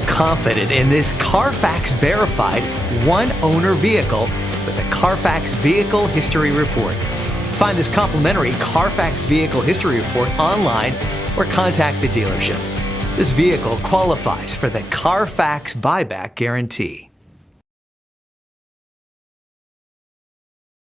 feel confident in this Carfax verified one-owner vehicle with the Carfax Vehicle History Report. Find this complimentary Carfax Vehicle History Report online or contact the dealership. This vehicle qualifies for the Carfax Buyback Guarantee.